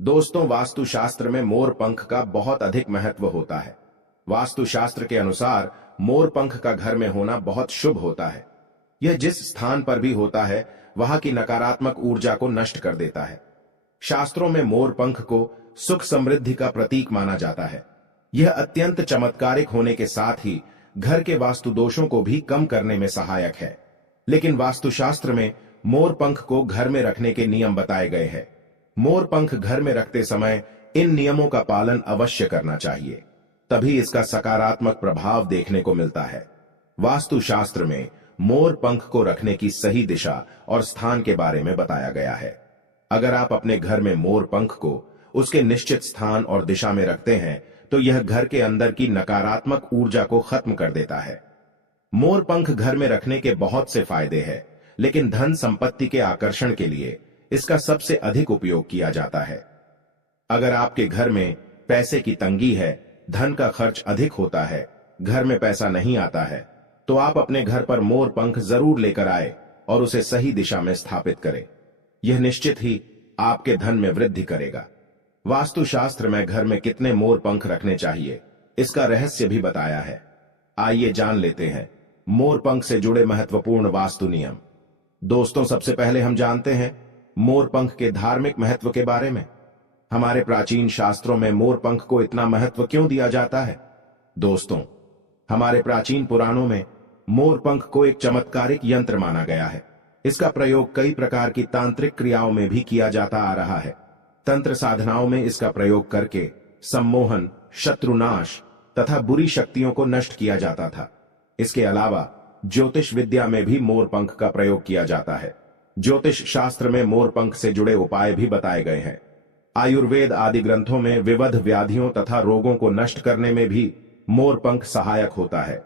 दोस्तों, वास्तुशास्त्र में मोर पंख का बहुत अधिक महत्व होता है। वास्तुशास्त्र के अनुसार मोर पंख का घर में होना बहुत शुभ होता है। यह जिस स्थान पर भी होता है वहां की नकारात्मक ऊर्जा को नष्ट कर देता है। शास्त्रों में मोर पंख को सुख समृद्धि का प्रतीक माना जाता है। यह अत्यंत चमत्कारिक होने के साथ ही घर के वास्तु दोषों को भी कम करने में सहायक है। लेकिन वास्तुशास्त्र में मोर पंख को घर में रखने के नियम बताए गए हैं। मोर पंख घर में रखते समय इन नियमों का पालन अवश्य करना चाहिए, तभी इसका सकारात्मक प्रभाव देखने को मिलता है। वास्तुशास्त्र में मोर पंख को रखने की सही दिशा और स्थान के बारे में बताया गया है। अगर आप अपने घर में मोर पंख को उसके निश्चित स्थान और दिशा में रखते हैं तो यह घर के अंदर की नकारात्मक ऊर्जा को खत्म कर देता है। मोर पंख घर में रखने के बहुत से फायदे हैं, लेकिन धन संपत्ति के आकर्षण के लिए इसका सबसे अधिक उपयोग किया जाता है। अगर आपके घर में पैसे की तंगी है, धन का खर्च अधिक होता है, घर में पैसा नहीं आता है, तो आप अपने घर पर मोर पंख जरूर लेकर आए और उसे सही दिशा में स्थापित करें। यह निश्चित ही आपके धन में वृद्धि करेगा। वास्तुशास्त्र में घर में कितने मोर पंख रखने चाहिए, इसका रहस्य भी बताया है। आइए जान लेते हैं मोर पंख से जुड़े महत्वपूर्ण वास्तु नियम। दोस्तों, सबसे पहले हम जानते हैं मोर पंख के धार्मिक महत्व के बारे में। हमारे प्राचीन शास्त्रों में मोर पंख को इतना महत्व क्यों दिया जाता है? दोस्तों, हमारे प्राचीन पुराणों में मोर पंख को एक चमत्कारिक यंत्र माना गया है। इसका प्रयोग कई प्रकार की तांत्रिक क्रियाओं में भी किया जाता आ रहा है। तंत्र साधनाओं में इसका प्रयोग करके सम्मोहन, शत्रुनाश तथा बुरी शक्तियों को नष्ट किया जाता था। इसके अलावा ज्योतिष विद्या में भी मोर पंख का प्रयोग किया जाता है। ज्योतिष शास्त्र में मोर पंख से जुड़े उपाय भी बताए गए हैं। आयुर्वेद आदि ग्रंथों में विविध व्याधियों तथा रोगों को नष्ट करने में भी मोर पंख सहायक होता है।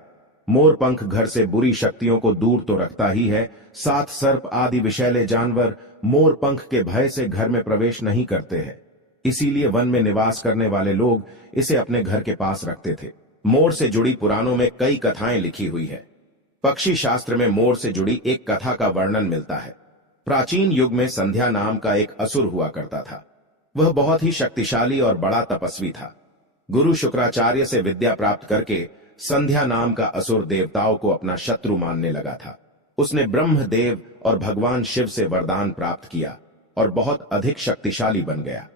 मोर पंख घर से बुरी शक्तियों को दूर तो रखता ही है, साथ सर्प आदि विषैले जानवर मोर पंख के भय से घर में प्रवेश नहीं करते हैं। इसीलिए वन में निवास करने वाले लोग इसे अपने घर के पास रखते थे। मोर से जुड़ी पुराणों में कई कथाएं लिखी हुई है। पक्षी शास्त्र में मोर से जुड़ी एक कथा का वर्णन मिलता है। प्राचीन युग में संध्या नाम का एक असुर हुआ करता था। वह बहुत ही शक्तिशाली और बड़ा तपस्वी था। गुरु शुक्राचार्य से विद्या प्राप्त करके संध्या नाम का असुर देवताओं को अपना शत्रु मानने लगा था। उसने ब्रह्मदेव और भगवान शिव से वरदान प्राप्त किया और बहुत अधिक शक्तिशाली बन गया।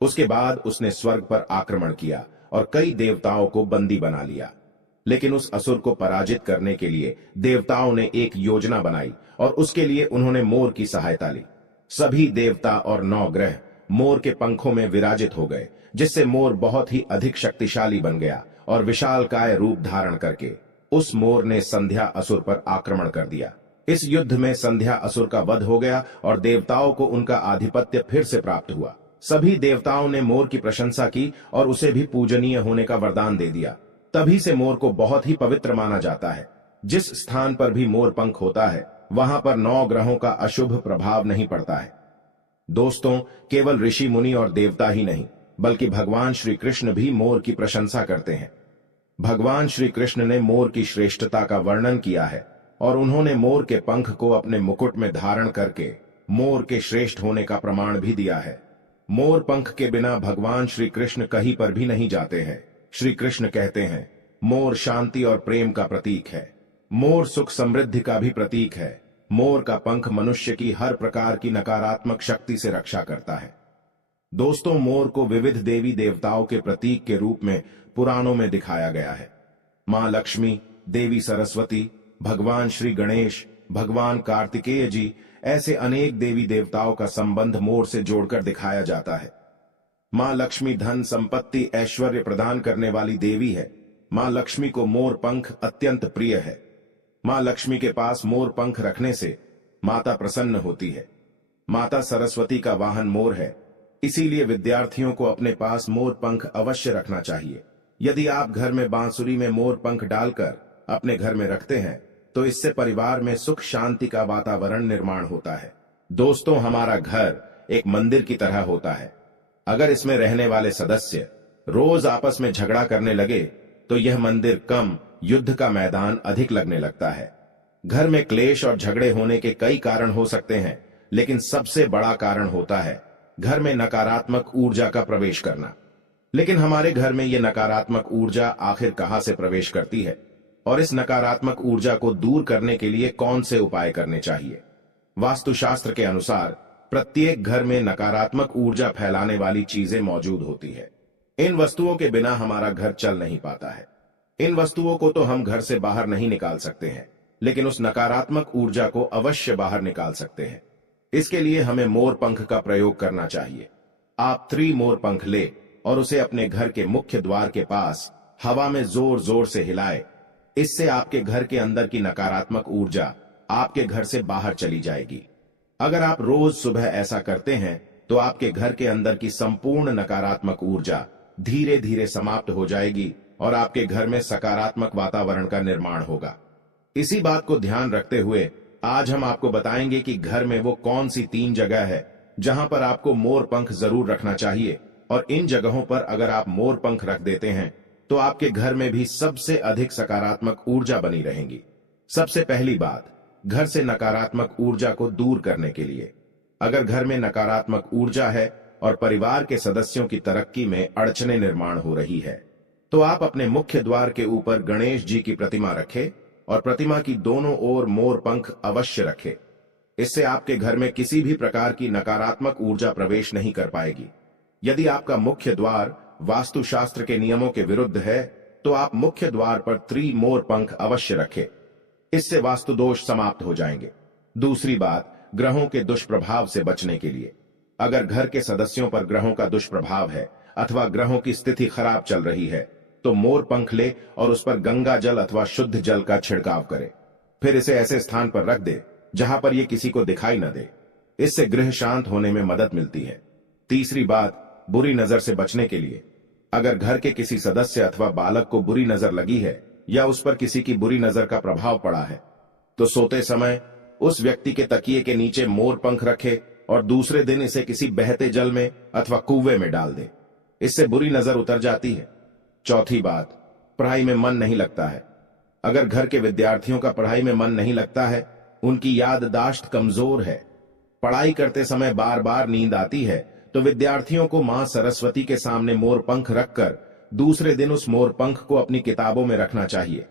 उसके बाद उसने स्वर्ग पर आक्रमण किया और कई देवताओं को बंदी बना लिया। लेकिन उस असुर को पराजित करने के लिए देवताओं ने एक योजना बनाई और उसके लिए उन्होंने मोर की सहायता ली। सभी देवता और 9 ग्रह मोर के पंखों में विराजित हो गए, जिससे मोर बहुत ही अधिक शक्तिशाली बन गया और विशालकाय रूप धारण करके उस मोर ने संध्या असुर पर आक्रमण कर दिया। इस युद्ध में संध्या असुर का वध हो गया और देवताओं को उनका आधिपत्य फिर से प्राप्त हुआ। सभी देवताओं ने मोर की प्रशंसा की और उसे भी पूजनीय होने का वरदान दे दिया। तभी से मोर को बहुत ही पवित्र माना जाता है। जिस स्थान पर भी मोर पंख होता है वहां पर 9 ग्रहों का अशुभ प्रभाव नहीं पड़ता है। दोस्तों, केवल ऋषि मुनि और देवता ही नहीं बल्कि भगवान श्री कृष्ण भी मोर की प्रशंसा करते हैं। भगवान श्री कृष्ण ने मोर की श्रेष्ठता का वर्णन किया है और उन्होंने मोर के पंख को अपने मुकुट में धारण करके मोर के श्रेष्ठ होने का प्रमाण भी दिया है। मोर पंख के बिना भगवान श्री कृष्ण कहीं पर भी नहीं जाते हैं। श्री कृष्ण कहते हैं, मोर शांति और प्रेम का प्रतीक है। मोर सुख समृद्धि का भी प्रतीक है। मोर का पंख मनुष्य की हर प्रकार की नकारात्मक शक्ति से रक्षा करता है। दोस्तों, मोर को विविध देवी देवताओं के प्रतीक के रूप में पुराणों में दिखाया गया है। मां लक्ष्मी, देवी सरस्वती, भगवान श्री गणेश, भगवान कार्तिकेय जी, ऐसे अनेक देवी देवताओं का संबंध मोर से जोड़कर दिखाया जाता है। मां लक्ष्मी धन संपत्ति ऐश्वर्य प्रदान करने वाली देवी है। मां लक्ष्मी को मोर पंख अत्यंत प्रिय है। मां लक्ष्मी के पास मोर पंख रखने से माता प्रसन्न होती है। माता सरस्वती का वाहन मोर है, इसीलिए विद्यार्थियों को अपने पास मोर पंख अवश्य रखना चाहिए। यदि आप घर में बांसुरी में मोर पंख डालकर अपने घर में रखते हैं तो इससे परिवार में सुख शांति का वातावरण निर्माण होता है। दोस्तों, हमारा घर एक मंदिर की तरह होता है। अगर इसमें रहने वाले सदस्य रोज आपस में झगड़ा करने लगे तो यह मंदिर कम, युद्ध का मैदान अधिक लगने लगता है। घर में क्लेश और झगड़े होने के कई कारण हो सकते हैं, लेकिन सबसे बड़ा कारण होता है घर में नकारात्मक ऊर्जा का प्रवेश करना। लेकिन हमारे घर में ये नकारात्मक ऊर्जा आखिर कहां से प्रवेश करती है और इस नकारात्मक ऊर्जा को दूर करने के लिए कौन से उपाय करने चाहिए? वास्तुशास्त्र के अनुसार प्रत्येक घर में नकारात्मक ऊर्जा फैलाने वाली चीजें मौजूद होती है। इन वस्तुओं के बिना हमारा घर चल नहीं पाता है। इन वस्तुओं को तो हम घर से बाहर नहीं निकाल सकते हैं, लेकिन उस नकारात्मक ऊर्जा को अवश्य बाहर निकाल सकते हैं। इसके लिए हमें मोर पंख का प्रयोग करना चाहिए। आप मोर पंख ले और उसे अपने घर के मुख्य द्वार के पास हवा में जोर जोर से हिलाए। इससे आपके घर के अंदर की नकारात्मक ऊर्जा आपके घर से बाहर चली जाएगी। अगर आप रोज सुबह ऐसा करते हैं तो आपके घर के अंदर की संपूर्ण नकारात्मक ऊर्जा धीरे धीरे समाप्त हो जाएगी और आपके घर में सकारात्मक वातावरण का निर्माण होगा। इसी बात को ध्यान रखते हुए आज हम आपको बताएंगे कि घर में वो कौन सी 3 जगह है जहां पर आपको मोर पंख जरूर रखना चाहिए, और इन जगहों पर अगर आप मोर पंख रख देते हैं तो आपके घर में भी सबसे अधिक सकारात्मक ऊर्जा बनी रहेगी। सबसे पहली बात, घर से नकारात्मक ऊर्जा को दूर करने के लिए अगर घर में नकारात्मक ऊर्जा है और परिवार के सदस्यों की तरक्की में अड़चने निर्माण हो रही है तो आप अपने मुख्य द्वार के ऊपर गणेश जी की प्रतिमा रखें और प्रतिमा की दोनों ओर मोर पंख अवश्य रखें। इससे आपके घर में किसी भी प्रकार की नकारात्मक ऊर्जा प्रवेश नहीं कर पाएगी। यदि आपका मुख्य द्वार वास्तुशास्त्र के नियमों के विरुद्ध है तो आप मुख्य द्वार पर मोर पंख अवश्य रखें। इससे वास्तु दोष समाप्त हो जाएंगे। दूसरी बात, ग्रहों के दुष्प्रभाव से बचने के लिए अगर घर के सदस्यों पर ग्रहों का दुष्प्रभाव है अथवा ग्रहों की स्थिति खराब चल रही है तो मोर पंख ले और उस पर गंगा जल अथवा शुद्ध जल का छिड़काव करे। फिर इसे ऐसे स्थान पर रख दे जहां पर यह किसी को दिखाई न दे। इससे गृह शांत होने में मदद मिलती है। तीसरी बात, बुरी नजर से बचने के लिए अगर घर के किसी सदस्य अथवा बालक को बुरी नजर लगी है या उस पर किसी की बुरी नजर का प्रभाव पड़ा है तो सोते समय उस व्यक्ति के तकिए के नीचे मोर पंख रखे और दूसरे दिन इसे किसी बहते जल में अथवा कुएं में डाल दे। इससे बुरी नजर उतर जाती है। चौथी बात, पढ़ाई में मन नहीं लगता है। अगर घर के विद्यार्थियों का पढ़ाई में मन नहीं लगता है, उनकी याददाश्त कमजोर है, पढ़ाई करते समय बार बार नींद आती है, तो विद्यार्थियों को मां सरस्वती के सामने मोर पंख रखकर दूसरे दिन उस मोर पंख को अपनी किताबों में रखना चाहिए।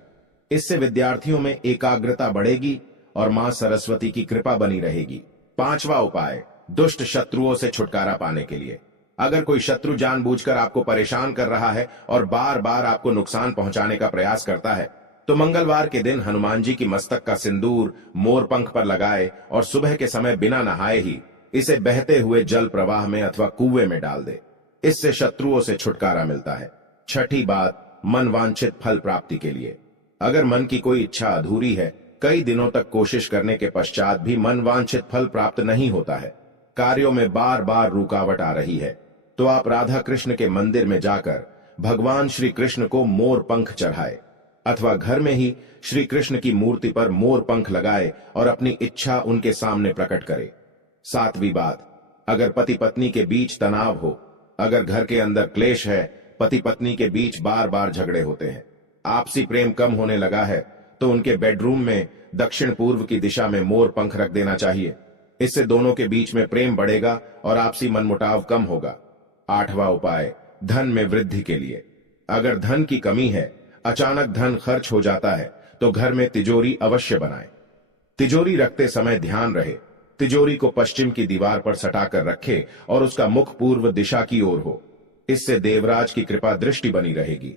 इससे विद्यार्थियों में एकाग्रता बढ़ेगी और मां सरस्वती की कृपा बनी रहेगी। 5वां उपाय, दुष्ट शत्रुओं से छुटकारा पाने के लिए अगर कोई शत्रु जानबूझकर आपको परेशान कर रहा है और बार बार आपको नुकसान पहुंचाने का प्रयास करता है तो मंगलवार के दिन हनुमान जी की मस्तक का सिंदूर मोर पंख पर लगाए और सुबह के समय बिना नहाए ही इसे बहते हुए जल प्रवाह में अथवा कुएं में डाल दे। इससे शत्रुओं से छुटकारा मिलता है। छठी बात, मन वांछित फल प्राप्ति के लिए अगर मन की कोई इच्छा अधूरी है, कई दिनों तक कोशिश करने के पश्चात भी मन वांछित फल प्राप्त नहीं होता है, कार्यों में बार बार रुकावट आ रही है, तो आप राधा कृष्ण के मंदिर में जाकर भगवान श्री कृष्ण को मोर पंख चढ़ाए अथवा घर में ही श्री कृष्ण की मूर्ति पर मोर पंख लगाए और अपनी इच्छा उनके सामने प्रकट करे। 7वीं बात, अगर पति पत्नी के बीच तनाव हो, अगर घर के अंदर क्लेश है, पति पत्नी के बीच बार बार झगड़े होते हैं, आपसी प्रेम कम होने लगा है, तो उनके बेडरूम में दक्षिण पूर्व की दिशा में मोर पंख रख देना चाहिए। इससे दोनों के बीच में प्रेम बढ़ेगा और आपसी मनमुटाव कम होगा। 8वां उपाय, धन में वृद्धि के लिए अगर धन की कमी है, अचानक धन खर्च हो जाता है, तो घर में तिजोरी अवश्य बनाएं। तिजोरी रखते समय ध्यान रहे तिजोरी को पश्चिम की दीवार पर सटाकर रखे और उसका मुख पूर्व दिशा की ओर हो। इससे देवराज की कृपा दृष्टि बनी रहेगी।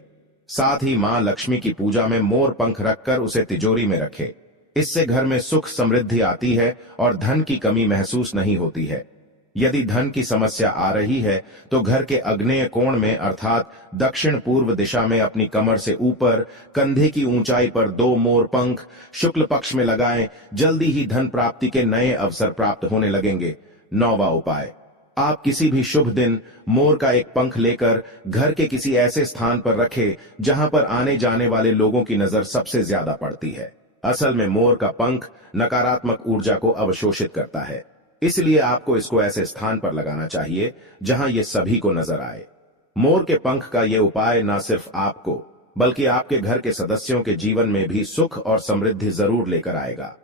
साथ ही मां लक्ष्मी की पूजा में मोर पंख रखकर उसे तिजोरी में रखे। इससे घर में सुख समृद्धि आती है और धन की कमी महसूस नहीं होती है। यदि धन की समस्या आ रही है तो घर के आग्नेय कोण में अर्थात दक्षिण पूर्व दिशा में अपनी कमर से ऊपर कंधे की ऊंचाई पर 2 मोर पंख शुक्ल पक्ष में लगाएं। जल्दी ही धन प्राप्ति के नए अवसर प्राप्त होने लगेंगे। 9वां उपाय, आप किसी भी शुभ दिन मोर का एक पंख लेकर घर के किसी ऐसे स्थान पर रखें जहां पर आने जाने वाले लोगों की नजर सबसे ज्यादा पड़ती है। असल में मोर का पंख नकारात्मक ऊर्जा को अवशोषित करता है, इसलिए आपको इसको ऐसे स्थान पर लगाना चाहिए जहां ये सभी को नजर आए। मोर के पंख का यह उपाय न सिर्फ आपको बल्कि आपके घर के सदस्यों के जीवन में भी सुख और समृद्धि जरूर लेकर आएगा।